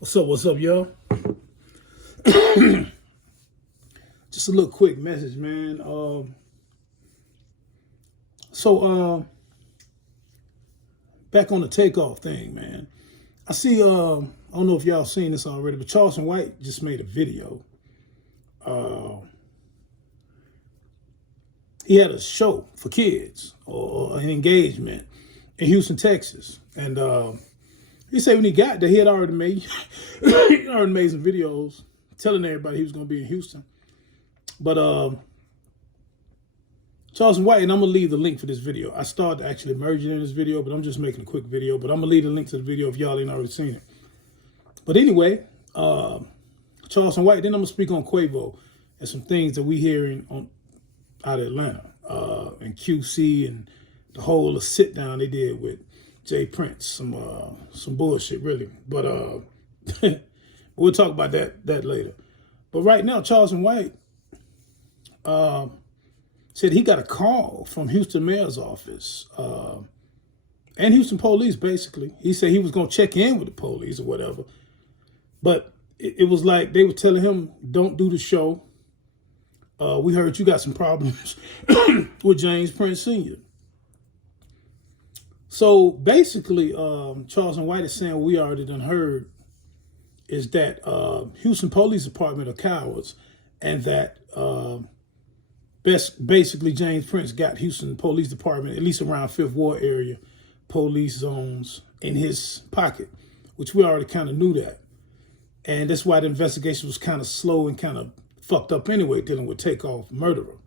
What's up, y'all? Just a little quick message, man. Back on the Takeoff thing, man. I see, I don't know if y'all seen this already, but Charleston White just made a video. He had a show for kids or an engagement in Houston, Texas. And he said when he got there, he had already made, he already made some videos telling everybody he was going to be in Houston. But Charleston White, and I'm going to leave the link for this video. I started actually merging in this video, but I'm just making a quick video. But I'm going to leave the link to the video if y'all ain't already seen it. But anyway, Charleston White, then I'm going to speak on Quavo and some things that we hearing out of Atlanta and QC and the whole sit down they did with Jay Prince. Some bullshit, really. But we'll talk about that later. But right now, Charleston White said he got a call from Houston mayor's office and Houston police, basically. He said he was going to check in with the police or whatever. But it was like they were telling him, don't do the show. We heard you got some problems with James Prince Sr. So basically, Charleston White is saying what we already done heard is that Houston Police Department are cowards and that basically James Prince got Houston Police Department, at least around Fifth Ward area, police zones in his pocket, which we already kind of knew that. And that's why the investigation was kind of slow and kind of fucked up anyway, dealing with Takeoff murderer.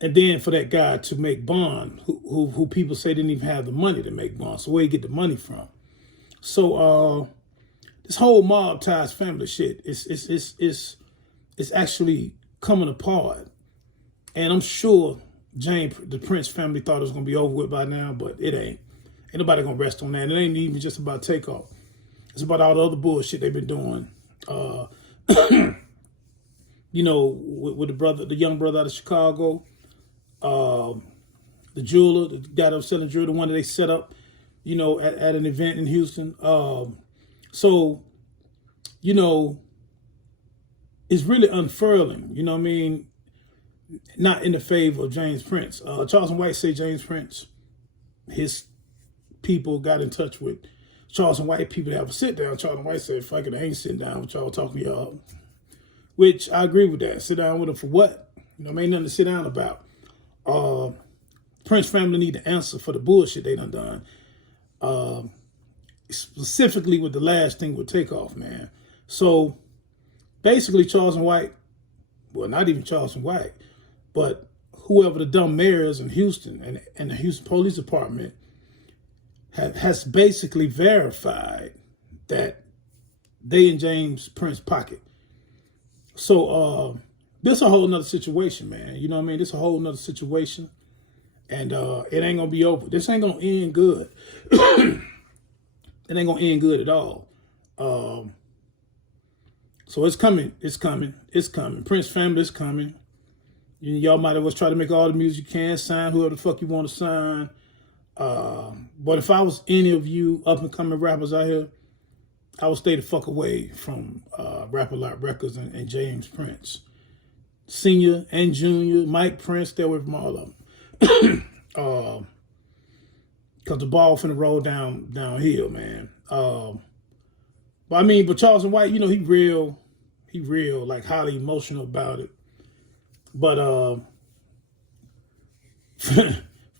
And then for that guy to make bond, who people say didn't even have the money to make bond. So where he get the money from? So this whole mob ties family shit is actually coming apart. And I'm sure the Prince family thought it was gonna be over with by now, but it ain't. Ain't nobody gonna rest on that. It ain't even just about Takeoff. It's about all the other bullshit they've been doing. You know, with the young brother out of Chicago, the jeweler, the guy that was selling jewelry, the one that they set up, you know, at an event in Houston. So, you know, it's really unfurling, you know what I mean? Not in the favor of James Prince. Charleston White said James Prince, his people got in touch with Charleston White people to have a sit down. Charleston White said, fuck it, I ain't sitting down with y'all talking to y'all. Which I agree with that. Sit down with them for what? You know, ain't nothing to sit down about. Prince family need to answer for the bullshit they done. Specifically with the last thing with Takeoff, man. So basically Charleston White, well, not even Charleston White, but whoever the dumb mayors in Houston and the Houston Police Department has basically verified that they in James Prince pocket. So this a whole nother situation, man. You know what I mean? This a whole nother situation. And it ain't gonna be over. This ain't gonna end good. It ain't gonna end good at all. So it's coming. It's coming. It's coming. Prince family is coming. Y'all might have try to make all the music you can, sign whoever the fuck you want to sign. But if I was any of you up and coming rappers out here, I would stay the fuck away from Rap-A-Lot Records and James Prince. Senior and Junior, Mike Prince, stay away from all of them. Cause the ball finna roll downhill, man. But Charleston White, you know, he real like highly emotional about it. But from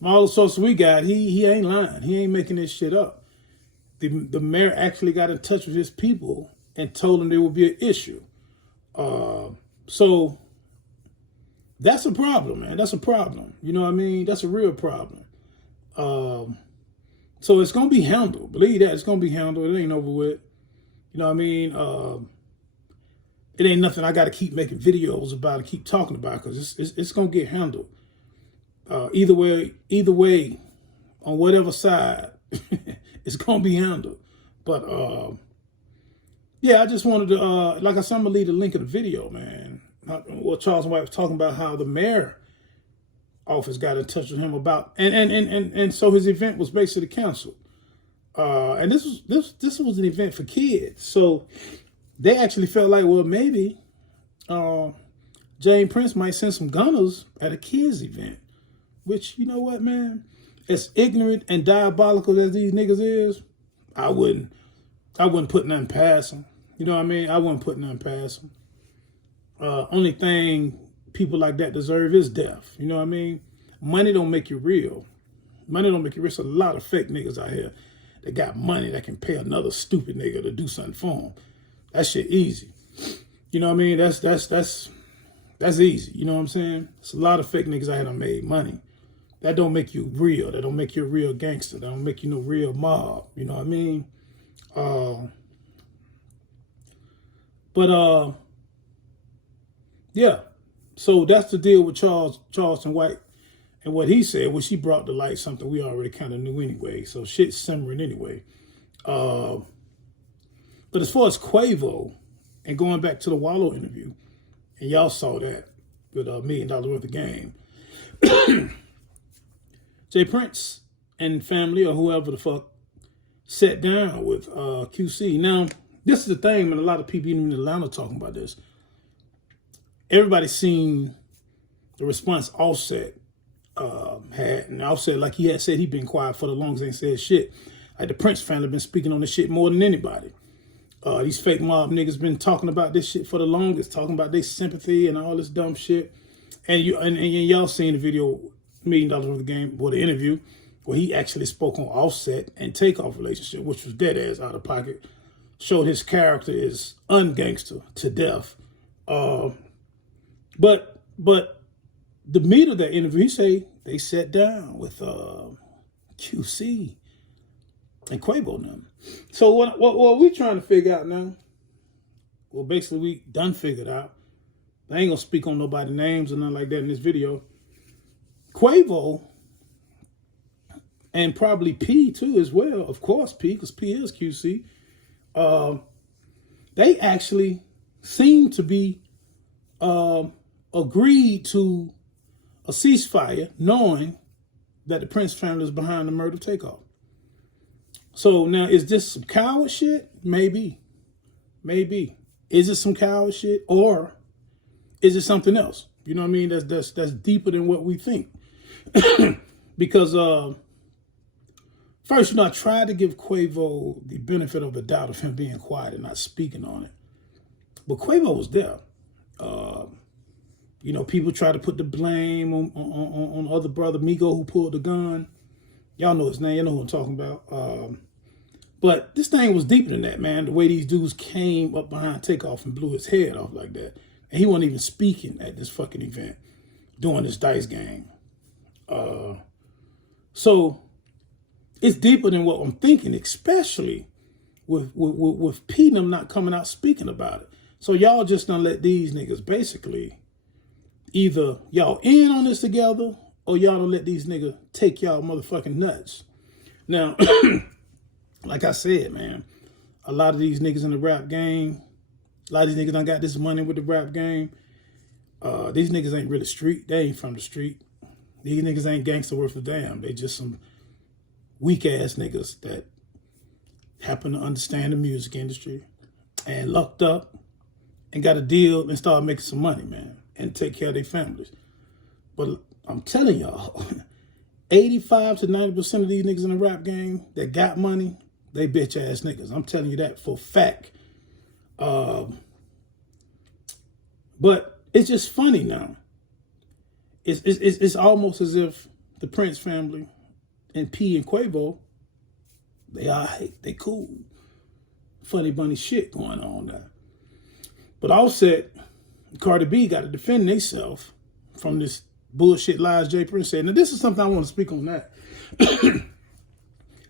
all the sources we got, he ain't lying. He ain't making this shit up. The mayor actually got in touch with his people and told them there would be an issue. So that's a problem, man. That's a problem. You know what I mean? That's a real problem. So it's going to be handled. Believe that. It's going to be handled. It ain't over with. You know what I mean? It ain't nothing I got to keep making videos about and keep talking about because it's going to get handled. Either way, on whatever side, it's going to be handled. But, yeah, I just wanted to, like I said, I'm going to leave the link of the video, man. What Charleston White was talking about how the mayor office got in touch with him about, and so his event was basically canceled. And this was an event for kids. So they actually felt like, well, maybe Jay Prince might send some gunners at a kids event. Which, you know what, man? As ignorant and diabolical as these niggas is, I wouldn't put nothing past them. You know what I mean? I wouldn't put nothing past them. Only thing people like that deserve is death. You know what I mean? Money don't make you real. Money don't make you real. There's a lot of fake niggas out here that got money that can pay another stupid nigga to do something for them. That shit easy. You know what I mean? That's easy. You know what I'm saying? There's a lot of fake niggas out here that made money. That don't make you real. That don't make you a real gangster. That don't make you no real mob. You know what I mean? Yeah. So that's the deal with Charleston White and what he said, which he brought to light something we already kind of knew anyway. So shit's simmering anyway. But as far as Quavo and going back to the Wallow interview, and y'all saw that with $1 million worth of game. Jay Prince and family or whoever the fuck sat down with QC. Now, this is the thing, when a lot of people even in Atlanta talking about this. Everybody's seen the response Offset had. And Offset, like he had said, he been quiet for the longest, ain't said shit. Like the Prince family been speaking on this shit more than anybody. These fake mob niggas been talking about this shit for the longest, talking about their sympathy and all this dumb shit. And y'all seen the video, $1 million worth of game, or the interview, where he actually spoke on Offset and Takeoff relationship, which was dead ass out of pocket. Showed his character is ungangster to death. But the meat of that interview, he say they sat down with QC and Quavo and them. So what we trying to figure out now? Well, basically we done figured out. I ain't gonna speak on nobody's names or nothing like that in this video. Quavo and probably P too as well. Of course P, because P is QC. They actually seem to be agreed to a ceasefire, knowing that the Prince family is behind the murder of Takeoff. So now, is this some coward shit? Maybe. Is it some coward shit, or is it something else? You know what I mean? That's deeper than what we think. Because first, I tried to give Quavo the benefit of the doubt of him being quiet and not speaking on it. But Quavo was there. People try to put the blame on other brother Migo who pulled the gun. Y'all know his name. You know who I'm talking about. But this thing was deeper than that, man. The way these dudes came up behind Takeoff and blew his head off like that. And he wasn't even speaking at this fucking event during this dice game. So it's deeper than what I'm thinking, especially with P and them not coming out speaking about it. So y'all just done let these niggas basically either y'all in on this together or y'all don't let these niggas take y'all motherfucking nuts. Now, like I said, man, a lot of these niggas in the rap game, a lot of these niggas done got this money with the rap game. These niggas ain't really street. They ain't from the street. These niggas ain't gangster worth a damn. They just some weak ass niggas that happen to understand the music industry and lucked up and got a deal and started making some money, man, and take care of their families. But I'm telling y'all, 85 to 90% of these niggas in the rap game that got money, they bitch ass niggas. I'm telling you that for a fact. But it's just funny now. It's almost as if the Prince family and P and Quavo, they cool. Funny bunny shit going on there. But Offset, Cardi B got to defend themselves from this bullshit lies Jay Prince said. Now, this is something I want to speak on that.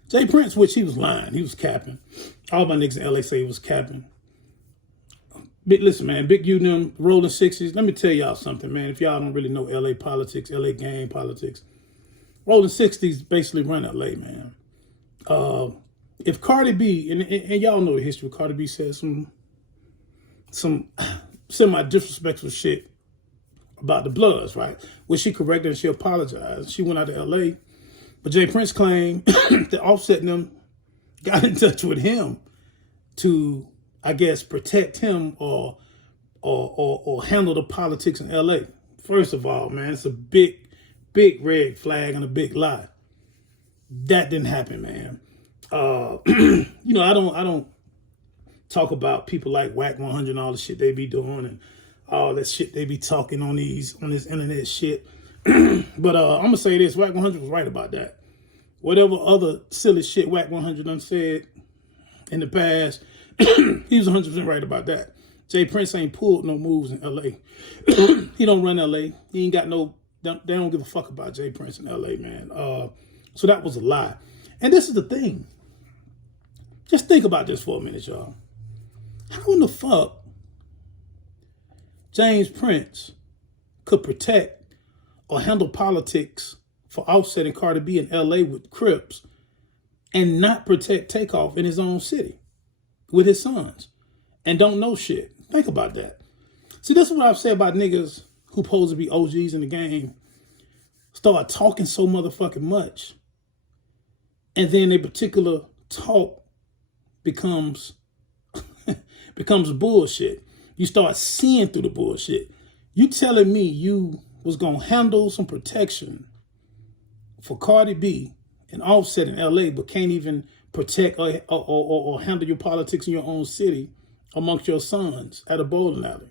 Jay Prince, which he was lying. He was capping. All my niggas in LA say he was capping. Listen, man, Big U them rolling 60s. Let me tell y'all something, man. If y'all don't really know LA politics, LA gang politics, rolling 60s basically run LA, man. If Cardi B, and y'all know the history, Cardi B said some semi-disrespectful shit about the Bloods, right? Which she corrected and she apologized. She went out to LA. But Jay Prince claimed that Offset them got in touch with him to, I guess, protect him or handle the politics in LA. First of all, man, it's a big red flag and a big lie. That didn't happen, man. You know, I don't talk about people like Whack 100 and all the shit they be doing and all that shit they be talking on this internet shit. But I'm gonna say this: Whack 100 was right about that. Whatever other silly shit Whack 100 done said in the past, he was 100% right about that. Jay Prince ain't pulled no moves in LA. He don't run LA. He ain't got no. They don't give a fuck about Jay Prince in LA, man. So that was a lie. And this is the thing. Just think about this for a minute, y'all. How in the fuck James Prince could protect or handle politics for Offset and Cardi B in LA with Crips and not protect Takeoff in his own city with his sons and don't know shit? Think about that. See, this is what I've said about niggas who supposed to be OGs in the game start talking so motherfucking much, and then their particular talk becomes bullshit. You start seeing through the bullshit. You telling me you was gonna handle some protection for Cardi B and Offset in LA, but can't even protect or handle your politics in your own city amongst your sons at a bowling alley.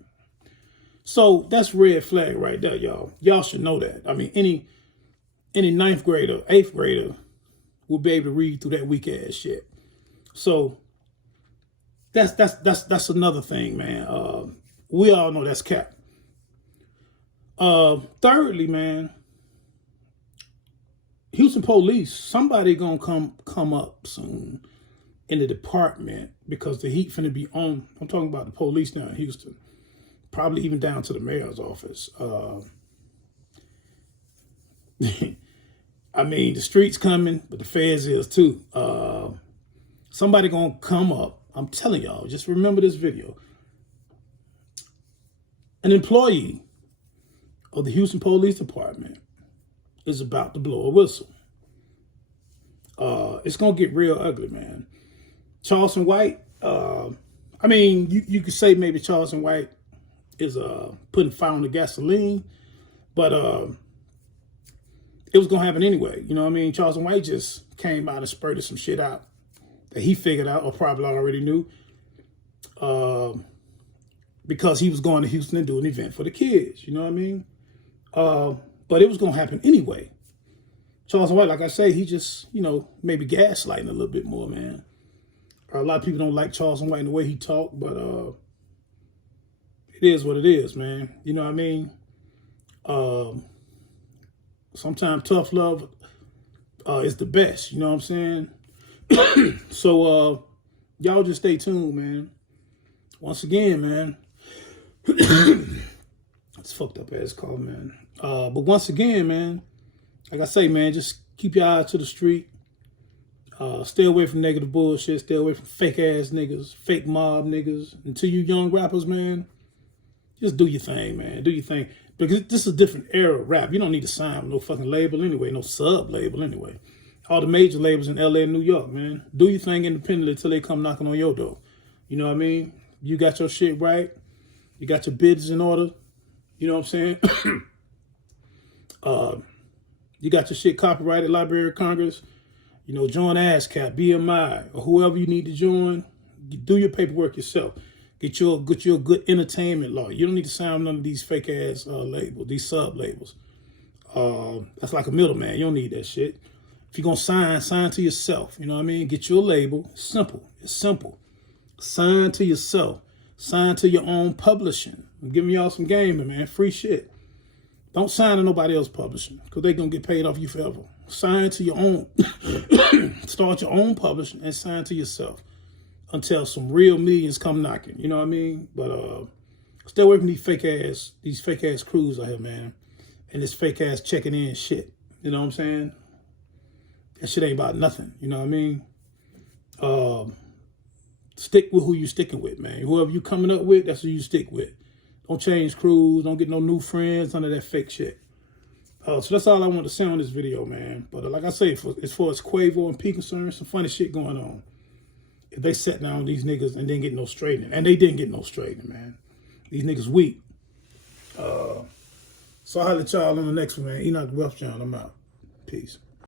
So that's red flag right there, y'all. Y'all should know that. I mean, any ninth grader, 8th grader will be able to read through that weak ass shit. So that's another thing, man. We all know that's cap. Thirdly, man, Houston police, somebody gonna come up soon in the department because the heat finna be on. I'm talking about the police now in Houston, probably even down to the mayor's office. I mean, the streets coming, but the feds is too. Somebody gonna come up. I'm telling y'all, just remember this video. An employee of the Houston Police Department is about to blow a whistle. It's gonna get real ugly, man. Charleston White, I mean, you could say maybe Charleston White is putting fire on the gasoline, but it was gonna happen anyway. You know what I mean? Charleston White just came out and spurted some shit out that he figured out or probably already knew, because he was going to Houston and do an event for the kids. You know what I mean? But it was gonna happen anyway. Charleston White, like I say, he just, you know, maybe gaslighting a little bit more, man. A lot of people don't like Charleston White and the way he talked, but it is what it is, man. You know what I mean? Sometimes tough love is the best, you know what I'm saying? So y'all just stay tuned, man. Once again, man. It's fucked up ass call, man. But once again, man, like I say, man, just keep your eyes to the street. Stay away from negative bullshit. Stay away from fake ass niggas, fake mob niggas. And to you young rappers, man, just do your thing, man. Do your thing. Because this is a different era of rap. You don't need to sign no fucking label anyway, no sub label anyway. All the major labels in LA and New York, man. Do your thing independently until they come knocking on your door. You know what I mean? You got your shit right. You got your bids in order. You know what I'm saying? You got your shit copyrighted, Library of Congress. You know, join ASCAP, BMI, or whoever you need to join. Do your paperwork yourself. Get you a good entertainment law. You don't need to sign none of these fake ass labels, these sub labels. That's like a middleman. You don't need that shit. If you're gonna sign to yourself. You know what I mean? Get you a label. It's simple. It's simple. Sign to yourself. Sign to your own publishing. I'm giving y'all some game, man. Free shit. Don't sign to nobody else publishing because they're gonna get paid off you forever. Sign to your own. Start your own publishing and sign to yourself until some real millions come knocking. You know what I mean? But stay away from these fake ass crews out here, man. And this fake ass checking in shit. You know what I'm saying? That shit ain't about nothing. You know what I mean? Stick with who you sticking with, man. Whoever you coming up with, that's who you stick with. Don't change crews. Don't get no new friends. None of that fake shit. So that's all I want to say on this video, man. But like I say, as far as Quavo and P concerned, some funny shit going on. if they sat down with these niggas and didn't get no straightening. And they didn't get no straightening, man. These niggas weak. So I'll holler at y'all on the next one, man. Enoch Rough John, I'm out. Peace.